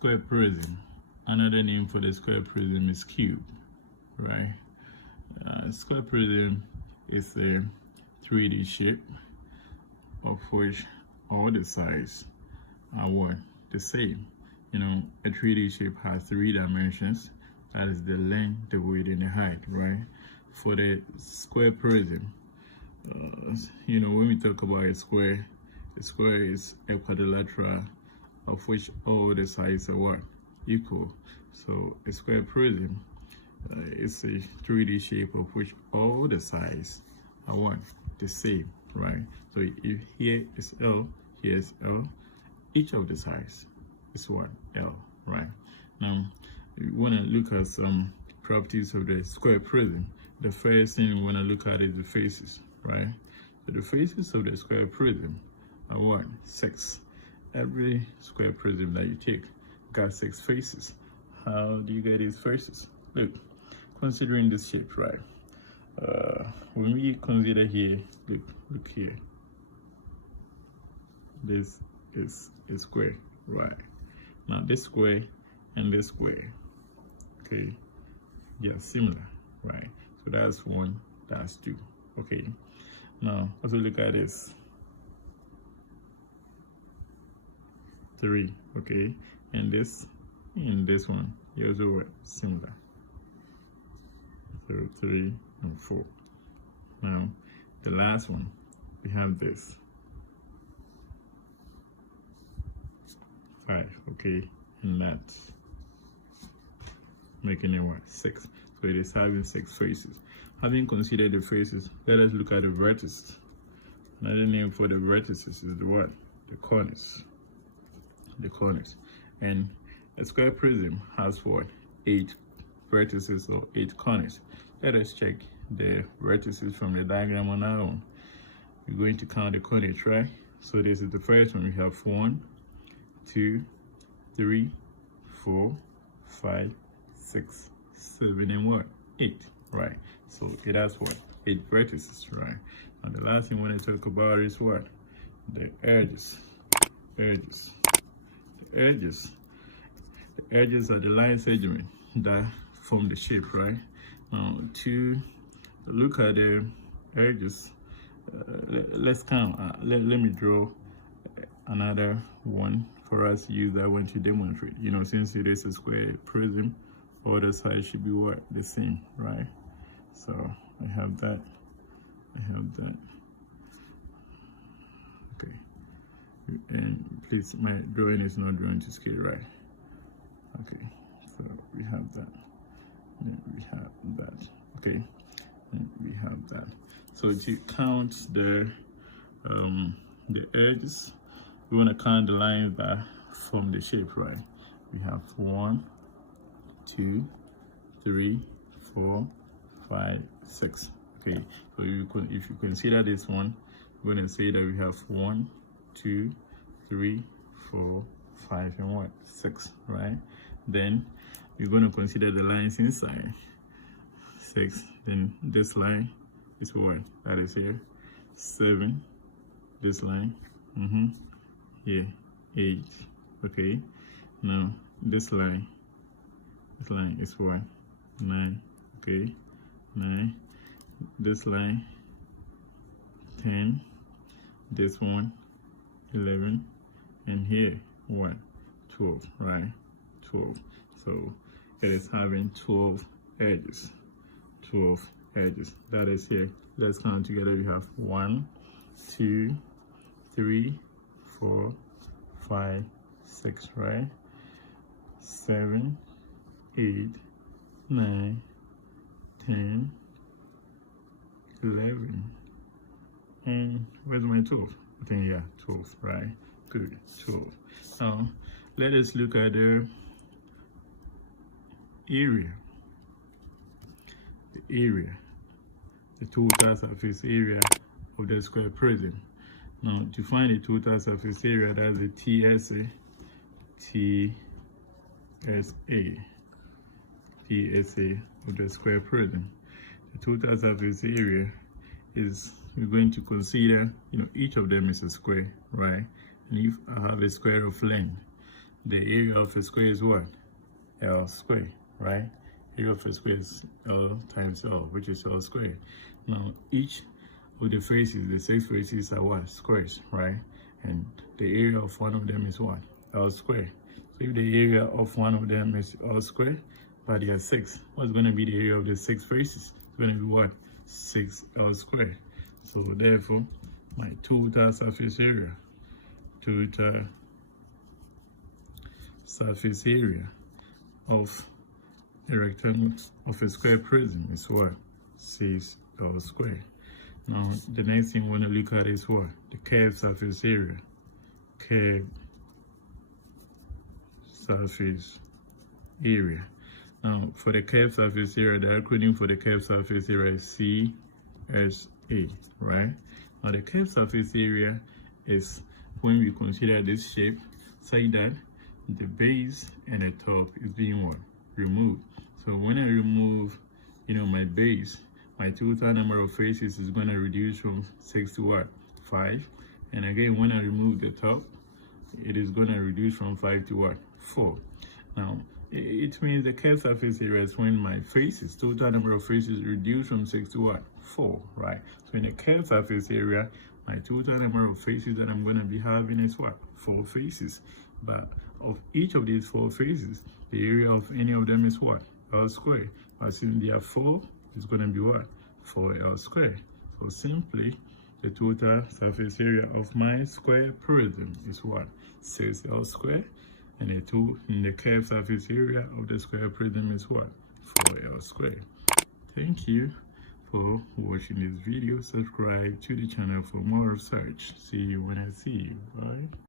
square prism. Another name for the square prism is cube, right? Square prism is a 3D shape of which all the sides are what? The same. You know, a 3D shape has 3 dimensions. That is the length, the width, and the height, right? For the square prism, you know, when we talk about a square is a quadrilateral of which all the sides are what? Equal. So a square prism is a 3D shape of which all the sides are what? The same, right? So if here is L, here is L, each of the sides is what? L, right? Now, we want to look at some properties of the square prism. The first thing we want to look at is the faces, right? So the faces of the square prism are what? 6. Every square prism that you take got 6 faces. How do you get these faces? Look, considering this shape, right? When we consider here, look here. This is a square, right? Now this square and this square, okay, they are similar, right? So that's 1, that's 2, okay. Now also look at this 3, okay, and this one, they also similar. So 3 and 4. Now the last one, we have this 5, okay, and that's making it what? 6. So it is having 6 faces. Having considered the faces, let us look at the vertices. Another name for the vertices is the what? The corners. The corners. And a square prism has what? 8 vertices or 8 corners. Let us check the vertices from the diagram on our own. We're going to count the corners, right? So this is the first one. We have 1, 2, 3, 4, 5, 6, 7, and what? 8, right? So it has what? 8 vertices, right? Now the last thing I want to talk about is what? The edges. Edges. The edges are the line segment that form the shape, right? Now to look at the edges, let's count. Let me draw another one for us to use that one to demonstrate. You know, since it is a square prism, all the sides should be what? The same, right? So I have that. Okay. And please, my drawing is not drawn to scale, right? Okay. So we have that. And we have that. Okay. And we have that. So to count the edges, we want to count the lines that form the shape, right? We have 1, 2, 3, 4, 5, 6. Okay, so if you consider this one, we're going to say that we have 1, 2, 3, 4, 5, and what? 6, right? Then we're going to consider the lines inside. 6. Then this line is what? That is here. 7. This line. Here. 8. Okay. Now this line is what? 9. Okay. 9. This line 10. This one 11. And here what? 12, right? 12. So it is having 12 edges. 12 edges. That is here. Let's count together. We have 1, 2, 3, 4, 5, 6, right? 7, 8, 9, 10, 11, and where's my 12? I think, yeah, 12, right? Good, 12. Now, let us look at the area. The area, the total surface area of the square prism. Now, to find the total surface area, that's the TSA of the square prism. The total surface area is, we're going to consider, you know, each of them is a square, right? And if I have a square of length, the area of a square is what? L squared, right? Area of a square is L times L, which is L squared. Now, each of the faces, the 6 faces are what? Squares, right? And the area of one of them is what? L squared. So if the area of one of them is L squared, but there are 6, what's going to be the area of the 6 faces? It's going to be what? 6L squared. So therefore, my total surface area of a rectangle of a square prism is what? 6L squared. Now the next thing we want to look at is what? The curved surface area. Curved surface area. Now for the curved surface area, the acronym for the curved surface area is CSA, right? Now the curved surface area is when we consider this shape such that the base and the top is being what? Removed. So when I remove, my base, my total number of faces is going to reduce from 6 to what? 5. And again, when I remove the top, it is going to reduce from 5 to what? 4. Now, it means the curved surface area is when my faces, total number of faces, reduce from 6 to what? 4, right? So in the curved surface area, my total number of faces that I'm going to be having is what? 4 faces. But of each of these 4 faces, the area of any of them is what? L squared. Assuming there are 4, it's going to be what? 4L squared. So simply, the total surface area of my square prism is what? 6L squared. And the curved surface area of the square prism is what? 4L squared. Thank you for watching this video. Subscribe to the channel for more research. See you when I see you. Bye.